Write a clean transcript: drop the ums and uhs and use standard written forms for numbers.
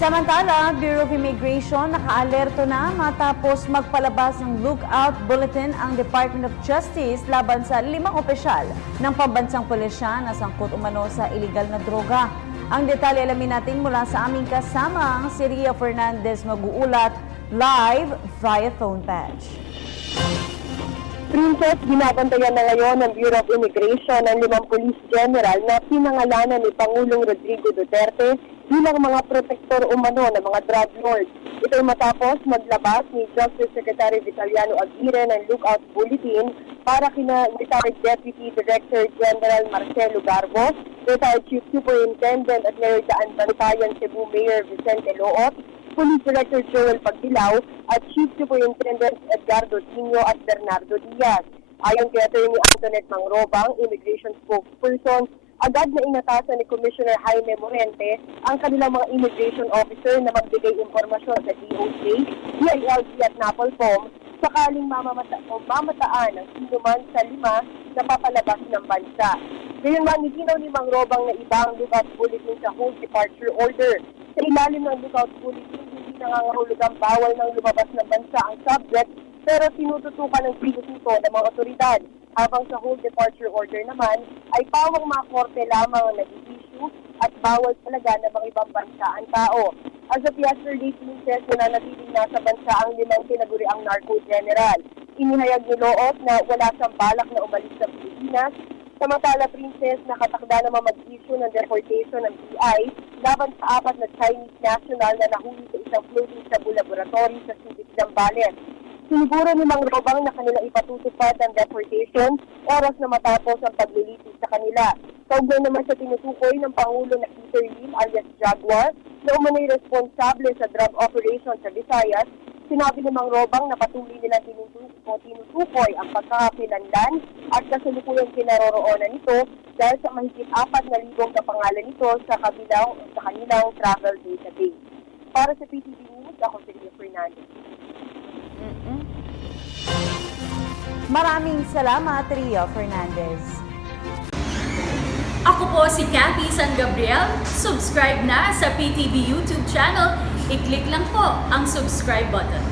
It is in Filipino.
Samantala, Bureau of Immigration nakaalerto na matapos magpalabas ng lookout bulletin ang Department of Justice laban sa 5 opisyal ng pambansang pulisya na sangkot umano sa iligal na droga. Ang detalye alamin natin mula sa aming kasamang si Ria Fernandez mag-uulat live via phone patch. Princess, binabantayan na ngayon ng Bureau of Immigration ang 5 police general na pinangalanan ni Pangulong Rodrigo Duterte bilang mga protektor umano ng mga drug lords. Ito ay matapos maglabas ni Justice Secretary Vitaliano Aguirre ng lookout bulletin para kina retired Deputy Director General Marcelo Garbo, retired Chief Superintendent at Mayor Daan Bantayan Cebu Mayor Vicente Loot, Police Director Joel Pagdilaw at Chief Superintendent Edgardo Tino at Bernardo Diaz. Ayon kay Attorney Antoinette Mangrobang, Immigration Spokesperson, agad na inatasan ni Commissioner Jaime Morente ang kanilang mga immigration officer na magbigay impormasyon sa DOJ, DILG at NAPOLCOM sakaling mamataan ang sinuman sa 5 na papalabas ng bansa. Ngayon maniginaw ni Mangrobang na ibang lookout bulletin sa hold departure order. Sa ilalim ng lookout bulletin, hindi nangangahulugang bawal ng lumabas ng bansa ang subject pero tinututukan ng kilos nito ng mga otoridad. Habang sa hold departure order naman ay pawang mga korte lamang ang nag-issue at bawal talaga ng mga ibang bansa ang tao. As of yesterday, Princess, nananatiling nasa bansa ang 5 tinaguriang narco general. Inihayag ni Loot na wala siyang balak na umalis sa Pilipinas. Samantala, Princess, nakatakda naman mag-issue ng deportation ng BI laban sa 4 na Chinese national na nahuli sa isang floating Cebu laboratory sa Subic, Zambales. Siniguro ni Mangrobang na kanila ipatutupad ang deportation oras na matapos ang paglilitis sa kanila. Kaugnay naman sa tinutukoy ng Pangulo na Peter Lim alias Jaguar na umano'y responsable sa drug operation sa Visayas, sinabi ni Mangrobang na patuloy nilang tinutukoy ang pagkakakilanlan at kasalukuyang kinaroroonan nito dahil sa mahigit 4,000 kapangalan nito sa kanilang travel database. Para sa PTV News, ako si Ria Fernandez. Maraming salamat, Ria Fernandez. Ako po si Cathy San Gabriel. Subscribe na sa PTV YouTube channel. I-click lang po ang subscribe button.